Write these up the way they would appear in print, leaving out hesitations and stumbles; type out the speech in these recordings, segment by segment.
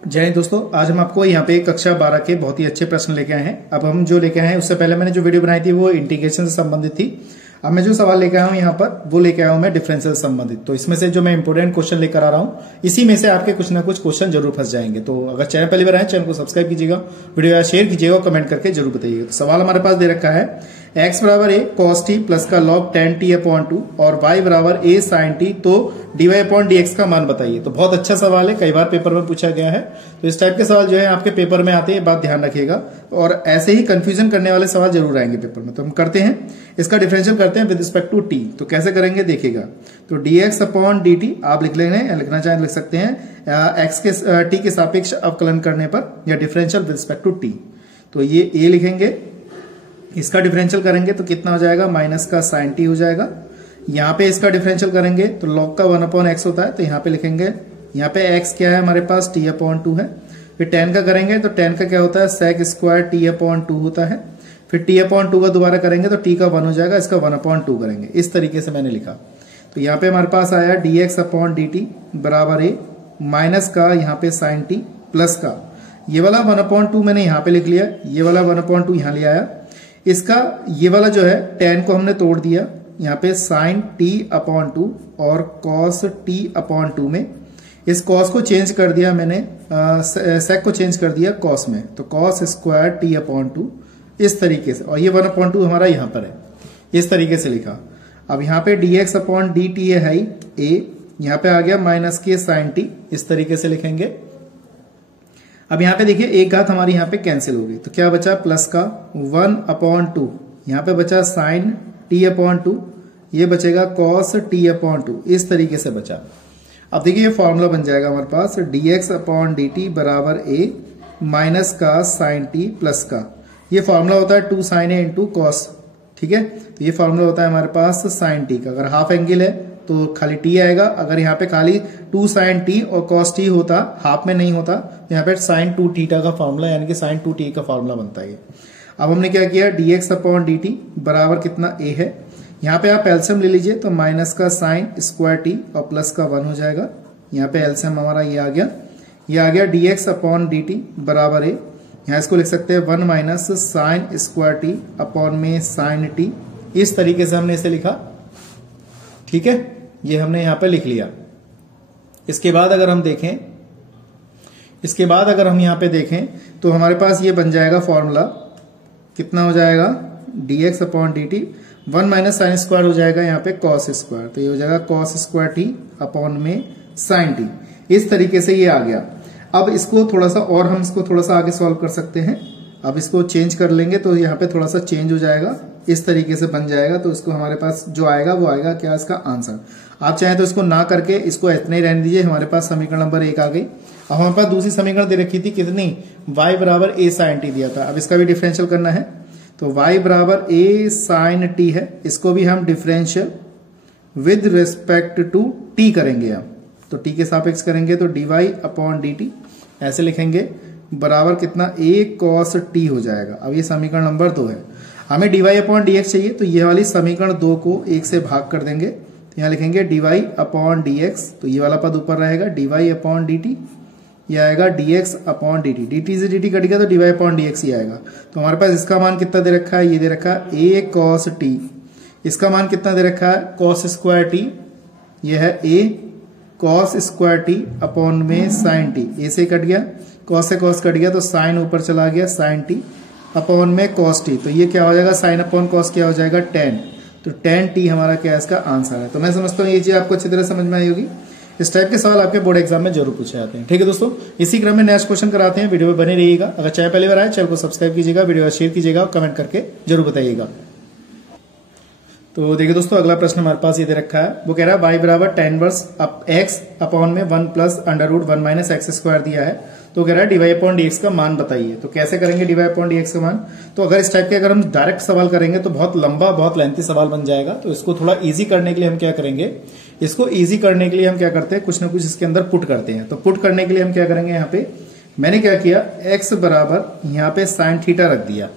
जय हिंद दोस्तों, आज हम आपको यहाँ पे कक्षा 12 के बहुत ही अच्छे प्रश्न लेके आए हैं। अब हम जो लेके आए हैं उससे पहले मैंने जो वीडियो बनाई थी वो इंटीग्रेशन से संबंधित थी। अब मैं जो सवाल लेके आया हूँ यहाँ पर वो लेके आया हूँ मैं डिफरेंशियल से संबंधित। तो इसमें से जो मैं इंपोर्टेंट क्वेश्चन लेकर आ रहा हूँ इसी में से आपके कुछ ना कुछ क्वेश्चन जरूर फंस जाएंगे। तो अगर चैनल पहली बार आए चैनल को सब्सक्राइब कीजिएगा, वीडियो शेयर कीजिएगा, कमेंट करके जरूर बताइएगा। तो सवाल हमारे पास दे रखा है x बराबर a cos t प्लस का log tan t अपॉन 2 और y बराबर a sin t तो dy अपॉन dx का मान बताइए। तो बहुत अच्छा सवाल है, कई बार पेपर में पूछा गया है। तो इस टाइप के सवाल जो है आपके पेपर में आते हैं, बात ध्यान रखिएगा। और ऐसे ही कंफ्यूजन करने वाले सवाल जरूर आएंगे पेपर में। तो हम करते हैं, इसका डिफरेंशियल करते हैं विद रिस्पेक्ट टू t। तो कैसे करेंगे देखिएगा। तो dx अपॉन dt आप लिख लेंगे, लिखना चाहें लिख सकते हैं x के t के सापेक्ष अवकलन करने पर या differential with respect to t। तो ये a लिखेंगे, इसका डिफरेंशियल करेंगे तो कितना हो जाएगा, माइनस का साइन टी हो जाएगा। यहाँ पे इसका डिफरेंशियल करेंगे तो लॉग का 1 अपॉन एक्स होता है, तो यहाँ पे लिखेंगे, यहाँ पे x क्या है हमारे पास t अपॉन 2 है। फिर tan का करेंगे तो tan का क्या होता है, sec स्क्वायर t अपॉन 2 होता है। फिर t अपॉन 2 का दोबारा करेंगे तो t का 1 हो जाएगा, इसका 1 अपॉन 2 करेंगे। इस तरीके से मैंने लिखा। तो यहाँ पे हमारे पास आया dx अपॉन dt बराबर a माइनस का यहाँ पे साइन t प्लस का ये वाला 1 अपॉन 2 मैंने यहाँ पे लिख लिया, ये वाला 1 अपॉन 2 यहाँ ले आया। इसका ये वाला जो है tan को हमने तोड़ दिया, यहाँ पे sin t अपॉन 2 और cos t अपॉन 2 में इस cos को चेंज कर दिया मैंने, sec को चेंज कर दिया cos में, तो cos स्क्वायर t अपॉन 2 इस तरीके से। और ये 1 अपॉन 2 हमारा यहाँ पर है, इस तरीके से लिखा। अब यहाँ पे dx अपॉन dt है a, यहाँ पे आ गया माइनस के sin t, इस तरीके से लिखेंगे। अब यहाँ पे देखिए एक घात हमारी यहाँ पे कैंसिल हो गई, तो क्या बचा, प्लस का 1 अपॉन 2, यहाँ पे बचा साइन t अपॉन 2, ये बचेगा cos t अपॉन 2, इस तरीके से बचा। अब देखिए ये फॉर्मूला बन जाएगा हमारे पास dx अपॉन dt बराबर a माइनस का साइन t प्लस का, ये फॉर्मूला होता है 2 साइन a इंटू कॉस, ठीक है। तो ये फॉर्मूला होता है हमारे पास साइन t का। अगर हाफ एंगल है तो खाली t आएगा, अगर यहाँ पे खाली 2 साइन t और cos t होता, हाफ में नहीं होता, तो यहाँ पे साइन 2 थीटा का फॉर्मूला यानी कि साइन 2 t का फॉर्मूला बनता है। अब हमने क्या किया, dx अपॉन dt बराबर कितना a है, यहाँ पे आप एलसीएम ले लीजिए तो माइनस का साइन स्क्वायर t और प्लस का 1 हो जाएगा। यहाँ पे एलसीएम हमारा ये आ गया, ये आ गया dx अपॉन dt बराबर a, यहाँ इसको लिख सकते हैं 1 minus sine square t upon में साइन t, इस तरीके से हमने इसे लिखा, ठीक है। ये हमने यहाँ पे लिख लिया। इसके बाद अगर हम देखें, इसके बाद अगर हम यहाँ पे देखें तो हमारे पास ये बन जाएगा फॉर्मूला, कितना हो जाएगा, dx upon dt 1 minus sine square हो जाएगा यहाँ पे cos स्क्वायर, तो ये हो जाएगा cos स्क्वायर t अपॉन में साइन t, इस तरीके से ये आ गया। अब इसको थोड़ा सा और हम इसको थोड़ा सा आगे सॉल्व कर सकते हैं। अब इसको चेंज कर लेंगे तो यहाँ पे थोड़ा सा चेंज हो जाएगा, इस तरीके से बन जाएगा। तो इसको हमारे पास जो आएगा वो आएगा क्या, इसका आंसर। आप चाहें तो इसको ना करके इसको इतना ही रहने दीजिए, हमारे पास समीकरण नंबर 1 आ गई। अब हमारे पास दूसरी समीकरण दे रखी थी कितनी, y बराबर a sin t दिया था। अब इसका भी डिफरेंशियल करना है, तो y बराबर a sin t है, इसको भी हम differential with respect to t करेंगे। हम तो t के सापेक्ष करेंगे तो dy अपॉन dt ऐसे लिखेंगे बराबर कितना, a cos t हो जाएगा। अब ये समीकरण नंबर 2 है, हमें dy अपॉन dx चाहिए, तो ये वाली समीकरण 2 को 1 से भाग कर देंगे, तो यहाँ लिखेंगे dy अपॉन dx, तो ये वाला पद ऊपर रहेगा dy अपॉन dt, ये आएगा dx अपॉन dt, dt से dt कटेगा तो dy अपॉन dx ही आएगा। तो हमारे पास इसका मान कितना दे रखा है, ये दे रखा है a cos t, इसका मान कितना दे रखा है cos स्क्वायर t, ये है a cos square t upon में साइन t, a से कट गया, cos से cos कट गया तो साइन ऊपर चला गया साइन t अपॉन में cos t, तो ये क्या हो जाएगा, साइन अपॉन cos क्या हो जाएगा tan, तो tan t हमारा क्या है, इसका आंसर है। तो मैं समझता हूँ ये चीज आपको अच्छी तरह समझ में आई होगी। इस टाइप के सवाल आपके बोर्ड एग्जाम में जरूर पूछे जाते हैं, ठीक है दोस्तों। इसी क्रम में नेक्स्ट क्वेश्चन कराते हैं, वीडियो में बने रहिएगा। अगर चैनल पहली बार आए चैनल को सब्सक्राइब कीजिएगा, वीडियो शेयर कीजिएगा और कमेंट करके जरूर बताइएगा। तो देखिए दोस्तों अगला प्रश्न हमारे पास ये दे रखा है, वो कह रहा है y बराबर tan इनवर्स x अपॉन में 1 plus under root 1 minus x square दिया है, तो कह रहा है dy अपॉन dx का मान बताइए। तो कैसे करेंगे dy अपॉन dx का मान, तो अगर इस टाइप के अगर हम डायरेक्ट सवाल करेंगे तो बहुत लंबा बहुत लेंथी सवाल बन जाएगा। तो इसको थोड़ा इजी करने के लिए हम क्या करेंगे, इसको इजी करने के लिए हम क्या करते हैं, कुछ ना कुछ इसके अंदर पुट करते हैं। तो पुट करने के लिए हम क्या करेंगे, यहाँ पे मैंने क्या किया, x बराबर यहाँ पे साइन थीटा रख दिया,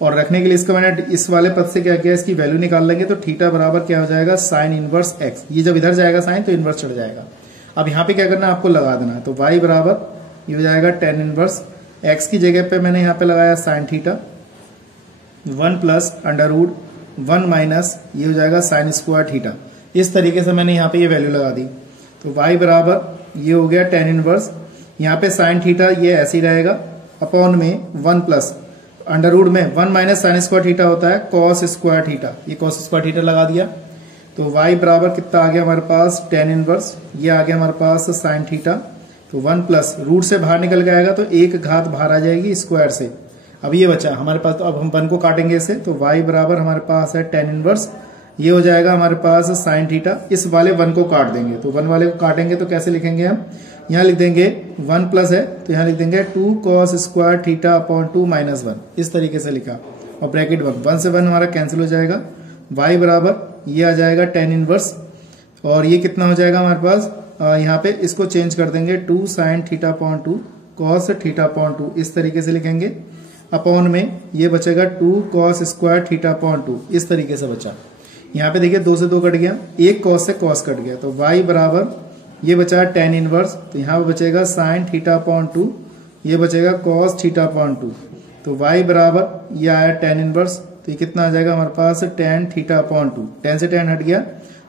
और रखने के लिए इसको मैंने इस वाले पद से क्या किया, इसकी वैल्यू निकाल लेंगे तो थीटा बराबर क्या हो जाएगा, साइन इनवर्स x, ये जब इधर जाएगा साइन तो इनवर्स चढ़ जाएगा। अब यहाँ पे क्या करना है, आपको लगा देना है। तो y बराबर ये हो जाएगा टेन इनवर्स एक्स की जगह पे मैंने यहाँ पे लगाया sine theta 1 plus under root 1 minus ये हो जाएगा साइन स्क्वायर थीटा। इस तरीके से मैंने यहाँ पे ये वैल्यू लगा दी। तो y बराबर ये हो गया टेन इनवर्स, यहाँ पे साइन थीटा ये ऐसे ही रहेगा अपॉन में 1 प्लस अंडर रूट में 1 माइनस साइन स्क्वायर थीटा होता है कॉस स्क्वायर थीटा, ये कॉस स्क्वायर थीटा लगा दिया। तो y बराबर कितना आ गया हमारे पास टेन इनवर्स, ये आ गया हमारे पास साइन थीटा। तो 1 प्लस रूट से बाहर निकल के आएगा तो एक घात बाहर आ जाएगी स्क्वायर से। अब ये बचा हमारे पास, तो अब हम 1 को काटेंगे इसे, तो y बराबर हमारे पास है टेन इनवर्स, ये हो जाएगा हमारे पास साइन थीटा। इस वाले 1 को काट देंगे, तो 1 वाले को काटेंगे तो कैसे लिखेंगे हम, यहाँ लिख देंगे 1 प्लस है तो यहाँ लिख देंगे 2 cos square theta upon 2 minus 1, इस तरीके से लिखा। और ब्रैकेट 1 से 1 हमारा कैंसिल हो जाएगा। y बराबर ये आ जाएगा टेन इनवर्स, और ये कितना हो जाएगा हमारे पास, यहाँ पे इसको चेंज कर देंगे 2 sine theta upon 2 cos theta upon 2, इस तरीके से लिखेंगे। अपॉन में ये बचेगा 2 कॉस स्क्वायर थीटा अपॉन 2, इस तरीके से बचा। यहाँ पे देखिए 2 से 2 कट गया, एक कॉस से कॉस कट गया, तो y बराबर ये बचा टेन इनवर्स, तो यहाँ पे बचेगा साइन थीटा अपॉन 2, ये बचेगा कॉस थीटा अपॉन 2। तो y बराबर ये आया टेन इनवर्स, तो ये कितना आ जाएगा हमारे पास टेन थीटा अपॉन 2, 10 से 10 हट गया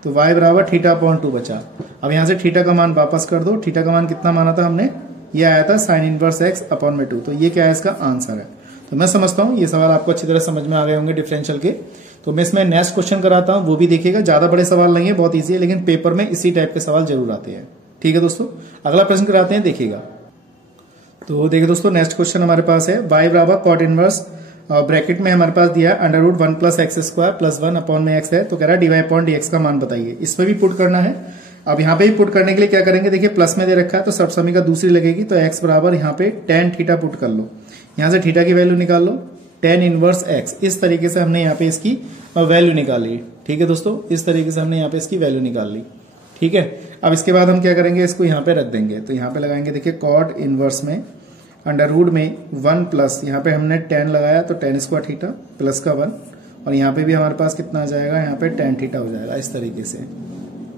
तो y बराबर थीटा अपॉन 2 बचा। अब यहाँ से थीटा का मान वापस कर दो, थीटा का मान कितना माना था हमने, ये आया था साइन इनवर्स x अपॉन में 2, तो ये क्या है इसका आंसर है। तो मैं समझता हूँ ये सवाल आपको अच्छी तरह समझ में आ गए होंगे डिफरेंशियल के। तो मैं इसमें नेक्स्ट क्वेश्चन कराता हूँ, वो भी देखिएगा, ज्यादा बड़े सवाल नहीं है, बहुत ईजी है, लेकिन पेपर में इसी टाइप के सवाल जरूर आते हैं। ठीक है दोस्तों, अगला प्रश्न कराते हैं, देखिएगा। तो देखिए दोस्तों नेक्स्ट क्वेश्चन हमारे पास है y बराबर कॉट इनवर्स, ब्रैकेट में हमारे पास दिया under root 1 plus x square plus 1 upon में x है, तो कह रहा है dy अपॉन dx का मान बताइए। इसमें भी पुट करना है। अब यहाँ पे भी पुट करने के लिए क्या करेंगे, देखिए प्लस में दे रखा है तो सबसमी का दूसरी लगेगी, तो x बराबर यहाँ पे टेन थीटा पुट कर लो, यहाँ से थीटा की वैल्यू निकाल लो टेन इनवर्स x, इस तरीके से हमने यहाँ पे इसकी वैल्यू निकाल ली। ठीक है दोस्तों, इस तरीके से हमने यहाँ पे इसकी वैल्यू निकाल ली। ठीक है, अब इसके बाद हम क्या करेंगे, इसको यहाँ पे रख देंगे, तो यहाँ पे लगाएंगे देखिए कॉट इनवर्स में अंडर रूट में 1 प्लस यहाँ पे हमने 10 लगाया तो टेन स्क्वायर थीटा प्लस का 1, और यहाँ पे भी हमारे पास कितना आ जाएगा, यहाँ पे टेन थीटा हो जाएगा इस तरीके से।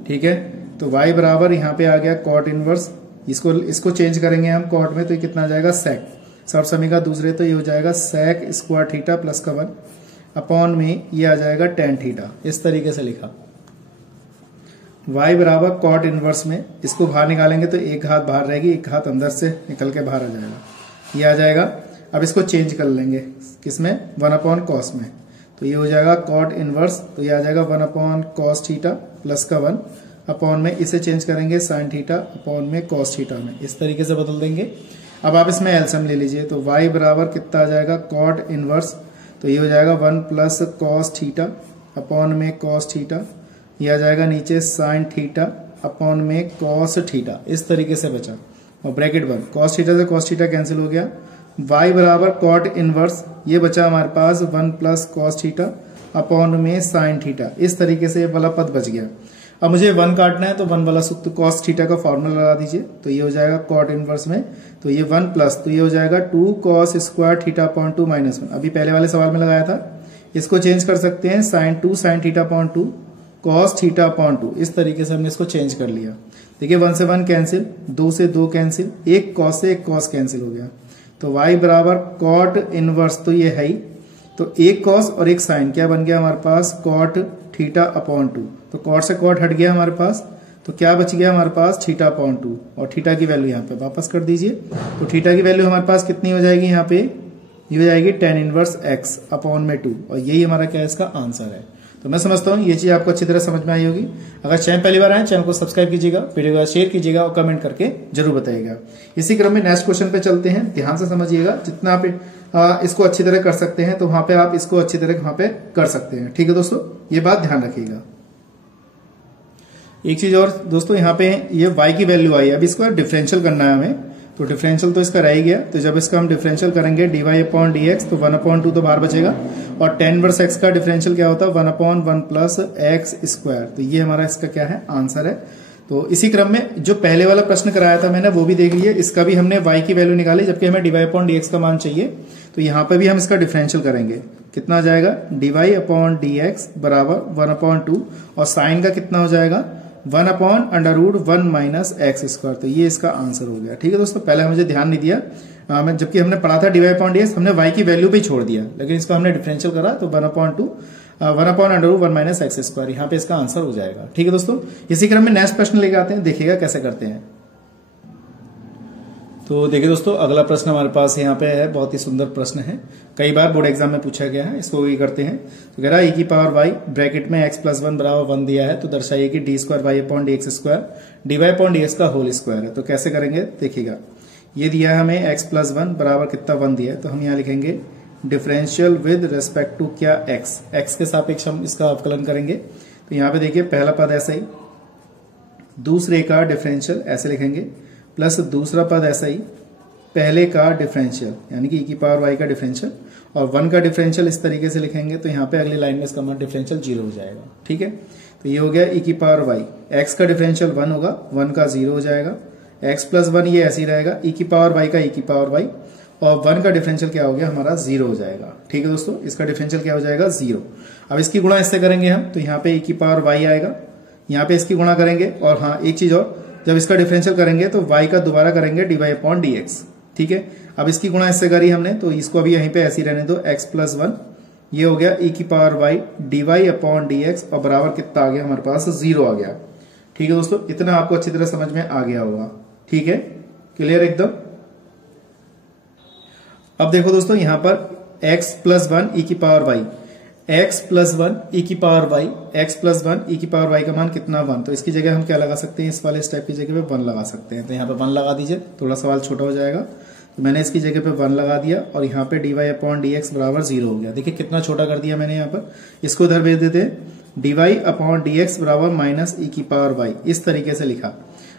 ठीक है, तो y बराबर यहाँ पे आ गया कॉट इनवर्स, इसको चेंज करेंगे हम कॉट में, तो ये कितना आ जाएगा सेक, सब समी का दूसरे, तो ये हो जाएगा सेक स्क्वायर थीटा प्लस का 1 अपॉन में ये आ जाएगा टेन थीटा, इस तरीके से लिखा। y बराबर कॉट इनवर्स में इसको बाहर निकालेंगे तो एक हाथ बाहर रहेगी, एक हाथ अंदर से निकल के बाहर आ जाएगा, ये आ जाएगा। अब इसको चेंज कर लेंगे किसमें, 1 अपॉन कॉस में, तो ये हो जाएगा कॉट इनवर्स, तो ये आ जाएगा 1 अपॉन कॉस थीटा प्लस का 1 अपॉन में इसे चेंज करेंगे साइन थीटा अपॉन में कॉस थीटा में, इस तरीके से बदल देंगे। अब आप इसमें एलसीएम ले लीजिए, तो y बराबर कितना आ जाएगा कॉट इनवर्स, तो ये हो जाएगा 1 प्लस कॉस थीटा अपॉन में कॉस थीटा, ये आ जाएगा नीचे साइन थीटा अपॉन में कॉस थीटा, इस तरीके से बचा। और ब्रैकेट 1 कॉस थीटा से कॉस थीटा कैंसिल हो गया, y बराबर कॉट इनवर्स ये बचा हमारे पास 1 प्लस कॉस थीटा अपॉन में साइन थीटा, इस तरीके से ये वाला पद बच गया। अब मुझे 1 काटना है तो 1 वाला सूत्र कॉस थीटा का फॉर्मूला लगा दीजिए, तो ये हो जाएगा कॉट इनवर्स में, तो ये 1 प्लस, तो ये हो जाएगा 2 cos square theta upon 2 minus 1, अभी पहले वाले सवाल में लगाया था। इसको चेंज कर सकते हैं sine 2 sine theta upon 2 cos theta upon 2, इस तरीके से हमने इसको चेंज कर लिया। देखिए 1 से 1 कैंसिल, 2 से 2 कैंसिल, एक कॉस से एक कॉस कैंसिल हो गया, तो y बराबर कॉट इनवर्स, तो ये है ही, तो एक कॉस और एक साइन क्या बन गया हमारे पास, कॉट थीटा अपॉन 2, तो कॉट से कॉट हट गया हमारे पास, तो क्या बच गया हमारे पास थीटा अपॉन 2, और थीटा की वैल्यू यहाँ पे वापस कर दीजिए, तो थीटा की वैल्यू हमारे पास कितनी हो जाएगी, यहाँ पे ये हो जाएगी टेन इनवर्स x अपॉन में 2, और यही हमारा क्या है इसका आंसर है। तो मैं समझता हूँ ये चीज आपको अच्छी तरह समझ में आई होगी। अगर चैनल पहली बार आए चैनल को सब्सक्राइब कीजिएगा, वीडियो को शेयर कीजिएगा और कमेंट करके जरूर बताइएगा। इसी क्रम में नेक्स्ट क्वेश्चन पे चलते हैं, ध्यान से समझिएगा, जितना आप इसको अच्छी तरह कर सकते हैं तो वहां पे आप इसको अच्छी तरह वहां पे कर सकते हैं। ठीक है दोस्तों, ये बात ध्यान रखिएगा। एक चीज और दोस्तों, यहाँ पे ये y की वैल्यू आई, अब इसको डिफरेंशियल करना है हमें, तो डिफरेंशियल तो इसका रह ही गया, तो जब इसका हम डिफरेंशियल करेंगे dy अपॉन dx, तो 1 अपॉन 2 तो बाहर बचेगा, और टेन इनवर्स x का डिफरेंशियल क्या होता है 1 अपॉन 1 प्लस एक्स स्क्वायर, तो ये हमारा इसका क्या है आंसर है। तो इसी क्रम में जो पहले वाला प्रश्न कराया था मैंने वो भी देख लिए, इसका भी हमने y की वैल्यू निकाली, जबकि हमें dy अपॉन dx का मान चाहिए, तो यहाँ पे भी हम इसका डिफरेंशियल करेंगे, कितना आ जाएगा dy अपॉन dx बराबर 1 अपॉन 2, और साइन का कितना हो जाएगा 1 upon under root 1 minus x square. तो ये इसका आंसर हो गया। ठीक है दोस्तों, पहले मुझे ध्यान नहीं दिया, जबकि हमने पढ़ा था dy अपॉन dx, हमने y की वैल्यू पे छोड़ दिया, लेकिन इसको हमने डिफरेंशियल करा तो 1 upon under root 1 minus x square, यहाँ पे इसका आंसर हो जाएगा। ठीक है दोस्तों, इसी क्रम में नेक्स्ट प्रश्न लेके आते हैं, देखिएगा कैसे करते हैं। तो देखिए दोस्तों, अगला प्रश्न हमारे पास यहाँ पे है, बहुत ही सुंदर प्रश्न है, कई बार बोर्ड एग्जाम में पूछा गया है। इसको ये करते हैं, तो कह रहा है e की पावर y ब्रैकेट में x प्लस 1 बराबर 1 दिया है, तो दर्शाइए कि d square y upon d x square dy upon d x का होल स्क्वायर है। तो कैसे करेंगे देखिएगा, ये दिया है हमें x प्लस 1 बराबर कितना 1 दिया है, तो हम यहाँ लिखेंगे डिफरेंशियल विद रेस्पेक्ट टू क्या x के सापेक्ष हम इसका अवकलन करेंगे। तो यहाँ पे देखिए पहला पद ऐसा ही, दूसरे का डिफरेंशियल ऐसे लिखेंगे, प्लस दूसरा पद ऐसा ही, पहले का डिफरेंशियल यानी कि e की पावर y का डिफरेंशियल और 1 का डिफरेंशियल इस तरीके से लिखेंगे। तो यहाँ पे अगली लाइन में इसका मतलब डिफरेंशियल 0 हो जाएगा। ठीक है, तो ये हो गया e की पावर y, x का डिफरेंशियल 1 होगा, 1 का 0 हो जाएगा, x प्लस 1 ये ऐसे ही रहेगा, e की पावर y का e की पावर y और 1 का डिफरेंशियल क्या हो गया हमारा 0 हो जाएगा। ठीक है दोस्तों, इसका डिफरेंशियल क्या हो जाएगा 0। अब इसकी गुणा इससे करेंगे हम, तो यहाँ पे e की पावर y आएगा, यहाँ पे इसकी गुणा करेंगे, और हाँ एक चीज और, जब इसका डिफरेंशियल करेंगे तो y का दोबारा करेंगे dy अपॉन dx। ठीक है, अब इसकी गुणा इससे करी हमने, तो इसको अभी यहीं पे ऐसे ही रहने दो, x प्लस 1 ये हो गया e की power y dy upon dx और बराबर कितना आ गया हमारे पास 0 आ गया। ठीक है दोस्तों, इतना आपको अच्छी तरह समझ में आ गया होगा। ठीक है, क्लियर एकदम। अब देखो दोस्तों, यहां पर x प्लस 1 e की power y, x plus 1 e की power y, x plus 1 e की पावर y का मान कितना 1, तो इसकी जगह हम क्या लगा सकते हैं, इस वाले स्टेप की जगह पे 1 लगा सकते हैं। तो यहाँ पे 1 लगा दीजिए, थोड़ा सवाल छोटा हो जाएगा। तो मैंने इसकी जगह पे 1 लगा दिया और यहाँ पे dy अपॉन dx बराबर 0 हो गया। देखिए कितना छोटा कर दिया मैंने यहाँ पर, इसको इधर भेज देते हैं, dy अपॉन dx बराबर माइनस e की पावर y, इस तरीके से लिखा।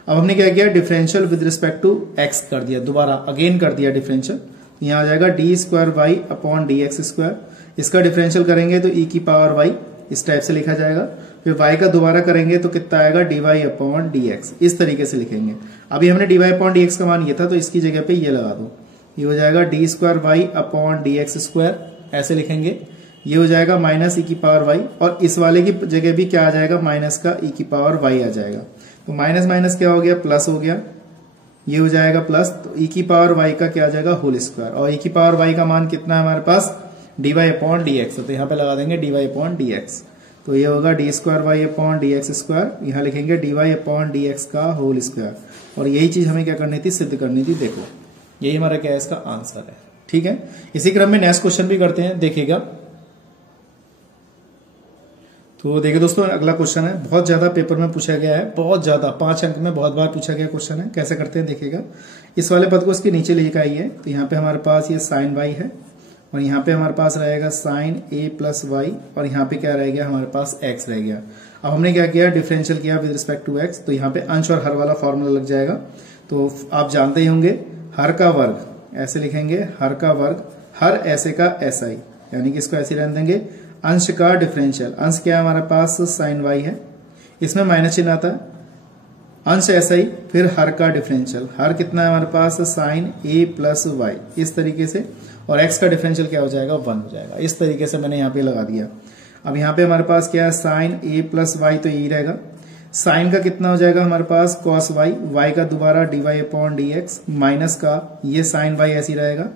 अब हमने क्या किया, differential with respect to x कर दिया, दोबारा अगेन कर दिया डिफरेंशियल। यहाँ आ जाएगा d square y upon d x square, इसका डिफरेंशियल करेंगे तो e की पावर y इस टाइप से लिखा जाएगा, फिर y का दोबारा करेंगे तो कितना आएगा dy अपॉन dx, इस तरीके से लिखेंगे। अभी हमने dy अपॉन dx का मान ये था, तो इसकी जगह पे ये लगा दो, ये हो जाएगा d square y upon d x square, ऐसे लिखेंगे। ये हो जाएगा माइनस e की पावर y, और इस वाले की जगह भी क्या आ जाएगा, माइनस का e की पावर y आ जाएगा। तो माइनस माइनस क्या हो गया, प्लस हो गया, ये हो जाएगा प्लस, तो e की पावर y का क्या आ जाएगा होल स्क्वायर, और e की पावर y का मान कितना है हमारे पास dy अपॉन dx, तो यहाँ पे लगा देंगे dy अपॉन dx। तो ये होगा d square y upon d x square, यहाँ लिखेंगे dy अपॉन dx का होल स्क्वायर, और यही चीज हमें क्या करनी थी, सिद्ध करनी थी। देखो यही हमारा क्या है, इसका आंसर है। ठीक है, इसी क्रम में नेक्स्ट क्वेश्चन भी करते हैं, देखिएगा। तो देखिए दोस्तों, अगला क्वेश्चन है, बहुत ज्यादा पेपर में पूछा गया है, बहुत ज्यादा, 5 अंक में बहुत बार पूछा गया क्वेश्चन है। कैसे करते हैं देखिएगा, इस वाले पद को इसके नीचे लेकर आइए, तो यहाँ पे हमारे पास ये साइन y है, और यहाँ पे हमारे पास रहेगा साइन a प्लस वाई, और यहाँ पे क्या रह गया हमारे पास x रह गया। अब हमने क्या किया, डिफरेंशियल किया विद रिस्पेक्ट टू x, तो यहाँ पे अंश और हर वाला फॉर्मूला लग जाएगा। तो आप जानते ही होंगे, हर का वर्ग ऐसे लिखेंगे, हर का वर्ग, हर ऐसे का SI, यानी कि इसको ऐसे रहने देंगे। अंश का डिफरेंशियल, अंश क्या है हमारे पास साइन y है, इसमें माइनस चिन्ह आता है, अंश SI, फिर हर का डिफरेंशियल, हर कितना है हमारे पास साइन a प्लस वाई, इस तरीके से, और x का डिफरेंशियल क्या हो जाएगा 1 हो जाएगा। इस तरीके से मैंने यहाँ पे लगा दिया। अब यहाँ पे हमारे पास क्या है, साइन a प्लस वाई, तो यही रहेगा। साइन का कितना हो जाएगा हमारे पास कॉस y, y का दोबारा dy अपॉन dx, माइनस का ये साइन y ऐसी रहेगा।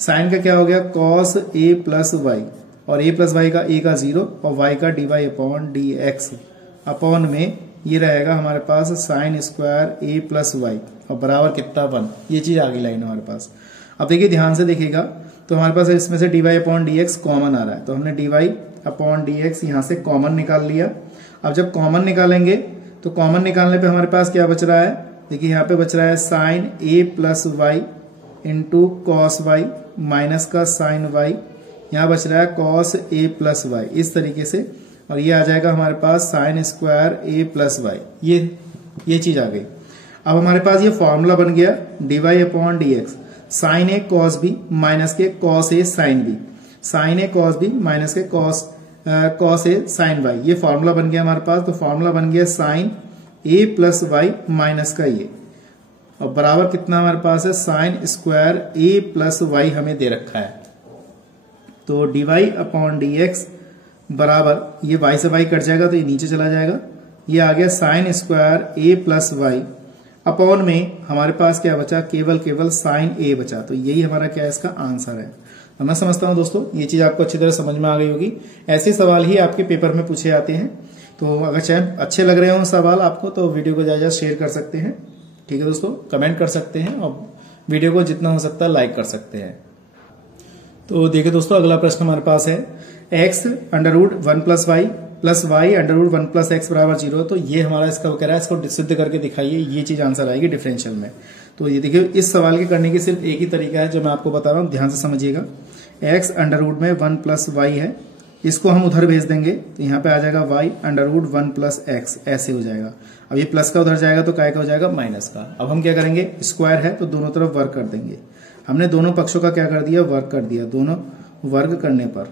साइन का क्या हो गया, कॉस a प्लस वाई, और a प्लस वाई का a का 0 और y का dy अपॉन dx अपॉन में ये रहेगा हमारे पास sine square a plus y, और बराबर कितना 1। ये चीज आगे लाइन हमारे पास। अब देखिए ध्यान से देखिएगा, तो हमारे पास इसमें से dy अपॉन dx कॉमन आ रहा है, तो हमने dy अपॉन dx यहाँ से कॉमन निकाल लिया। अब जब कॉमन निकालेंगे, तो कॉमन निकालने पे हमारे पास क्या बच रहा है, देखिए यहाँ पे बच रहा है sine a plus y into cos y, minus का साइन वाई, यहाँ बच रहा है कॉस a प्लस वाई, इस तरीके से, और ये आ जाएगा हमारे पास sine square a plus y. ये चीज आ गई। अब हमारे पास ये फॉर्मूला बन गया dy upon dx, sine a cos b minus के cos a sine b, sine a cos b minus के कॉस a साइन y, ये फॉर्मूला बन गया हमारे पास। तो फॉर्मूला बन गया sine a plus y minus का ये, और बराबर कितना हमारे पास है, sine square a plus y हमें दे रखा है। तो dy अपॉन dx बराबर, ये y से y कट जाएगा तो ये नीचे चला जाएगा, ये आ गया साइन स्क्वायर ए प्लस वाई अपॉन में हमारे पास क्या बचा, केवल साइन ए बचा। तो यही हमारा क्या है, इसका आंसर है। तो मैं समझता हूं दोस्तों ये चीज आपको अच्छी तरह समझ में आ गई होगी। ऐसे सवाल ही आपके पेपर में पूछे जाते हैं। तो अगर चाहे अच्छे लग रहे हो सवाल आपको तो वीडियो को ज्यादा शेयर कर सकते हैं, ठीक है दोस्तों, कमेंट कर सकते हैं और वीडियो को जितना हो सकता है लाइक कर सकते हैं। तो देखिए दोस्तों अगला प्रश्न हमारे पास है x under root 1 plus y under root 1 plus x बराबर 0। तो ये हमारा इसका कह रहा है, इसको सिद्ध करके दिखाइए, ये चीज आंसर आएगी डिफरेंशियल में। तो ये देखिए इस सवाल के करने की सिर्फ एक ही तरीका है जो मैं आपको बता रहा हूं, ध्यान से समझिएगा। x अंडर रूट में 1 प्लस वाई है, इसको हम उधर भेज देंगे तो यहाँ पे आ जाएगा y under root 1 plus x, ऐसे हो जाएगा। अब ये प्लस का उधर जाएगा तो काय का हो जाएगा माइनस का। अब हम क्या करेंगे, स्क्वायर है तो दोनों तरफ वर्ग कर देंगे। हमने दोनों पक्षों का क्या कर दिया, वर्ग कर दिया, दोनों वर्ग करने पर,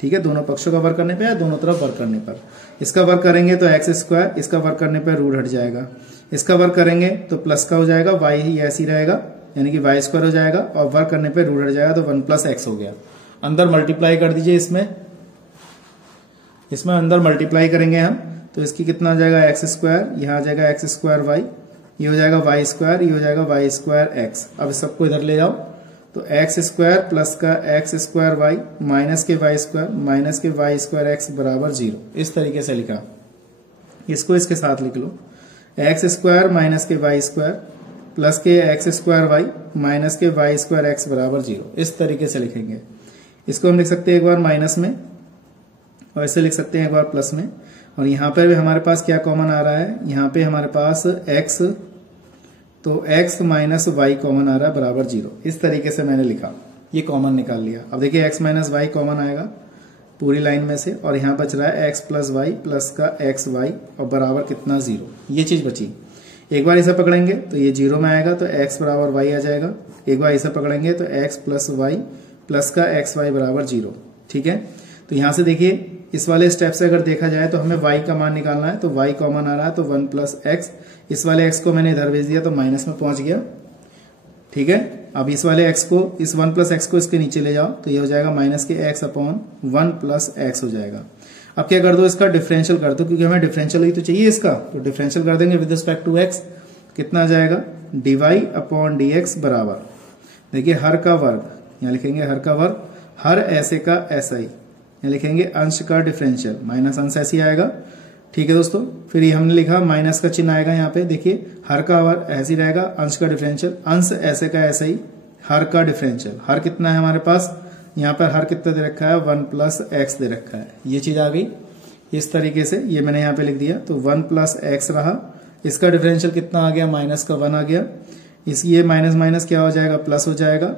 ठीक है, दोनों पक्षों का वर्ग करने पे या दोनों तरफ वर्ग करने पर। इसका वर्ग करेंगे तो एक्स स्क्वायर, इसका वर्ग करने पर रूट हट जाएगा। इसका वर्ग करेंगे तो प्लस का हो जाएगा, वाई ही ऐसी रहेगा यानी कि वाई स्क्वायर हो जाएगा और वर्ग करने पर रूट हट जाएगा तो 1 प्लस एक्स हो गया। अंदर मल्टीप्लाई कर दीजिए, इसमें अंदर मल्टीप्लाई करेंगे हम तो इसकी कितना आ जाएगा, एक्स स्क्वायर, यहाँ आ जाएगा एक्स स्क्वायर वाई, ये हो जाएगा वाई स्क्वायर, ये हो जाएगा वाई स्क्वायर एक्स। अब सबको इधर ले जाओ तो एक्स स्क्वायर प्लस का एक्स स्क्वायर वाई माइनस के वाई स्क्वायर एक्स बराबर 0। इस तरीके से लिखा, इसको इसके साथ लिख लो, एक्स स्क्वायर माइनस के वाई स्क्वायर प्लस के एक्स स्क्वायर वाई माइनस के वाई स्क्वायर एक्स बराबर 0। इस तरीके से लिखेंगे। इसको हम लिख सकते हैं एक बार माइनस में और ऐसे लिख सकते हैं एक बार प्लस में। और यहाँ पर भी हमारे पास क्या कॉमन आ रहा है, यहाँ पे हमारे पास x, तो x माइनस वाई कॉमन आ रहा है बराबर 0। इस तरीके से मैंने लिखा, ये कॉमन निकाल लिया। अब देखिए x माइनस वाई कॉमन आएगा पूरी लाइन में से और यहाँ बच रहा है x प्लस वाई प्लस का एक्स वाई और बराबर कितना 0, ये चीज बची। एक बार इसे पकड़ेंगे तो ये 0 में आएगा तो x बराबर वाई आ जाएगा। एक बार इसे पकड़ेंगे तो x प्लस वाई प्लस का एक्स वाई बराबर 0, ठीक है। तो यहां से देखिए इस वाले स्टेप से अगर देखा जाए तो हमें y का मान निकालना है, तो y कॉमन आ रहा है तो 1 प्लस एक्स, इस वाले x को मैंने इधर भेज दिया तो माइनस में पहुंच गया, ठीक है। अब इस वाले x को, इस 1 प्लस एक्स को इसके नीचे ले जाओ तो ये हो जाएगा माइनस के x अपॉन 1 प्लस एक्स हो जाएगा। अब क्या कर दो, इसका डिफरेंशियल कर दो क्योंकि हमें डिफरेंशियल ही तो चाहिए इसका, तो डिफरेंशियल कर देंगे विद रिस्पेक्ट टू x। कितना आ जाएगा, dy अपॉन dx बराबर, देखिए हर का वर्ग, यहाँ लिखेंगे हर का वर्ग, हर ऐसे का ऐसा ही, यहाँ लिखेंगे अंश का डिफरेंशियल, माइनस अंश ऐसे ही आएगा, ठीक है दोस्तों। फिर ये हमने लिखा माइनस का चिन्ह आएगा यहाँ पे, देखिए हर का वर्ग ऐसे ही रहेगा, अंश का डिफरेंशियल, अंश ऐसे का ऐसा ही, हर का डिफरेंशियल। हर कितना है हमारे पास, यहाँ पर हर कितना दे रखा है, 1 प्लस एक्स दे रखा है, ये चीज आ गई। इस तरीके से ये मैंने यहाँ पे लिख दिया तो 1 प्लस एक्स रहा, इसका डिफरेंशियल कितना आ गया, माइनस का 1 आ गया। इस ये माइनस माइनस क्या हो जाएगा, प्लस हो जाएगा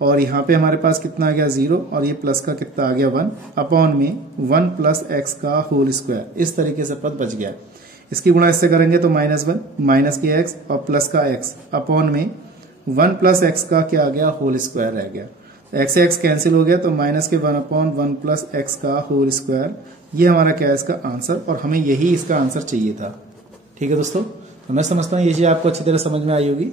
और यहाँ पे हमारे पास कितना आ गया 0 और ये प्लस का कितना आ गया 1 अपॉन में 1 प्लस एक्स का होल स्क्वायर। इस तरीके से पद बच गया। इसकी गुणा इससे करेंगे तो -1 माइनस के एक्स और प्लस का एक्स अपॉन में 1 प्लस एक्स का क्या आ गया, होल स्क्वायर रह गया। एक्स से एक्स कैंसिल हो गया तो माइनस के 1 अपॉन 1 प्लस एक्स का होल स्क्वायर। ये हमारा क्या है इसका आंसर, और हमें यही इसका आंसर चाहिए था, ठीक है दोस्तों। तो मैं समझता हूँ ये चीज आपको अच्छी तरह समझ में आई होगी।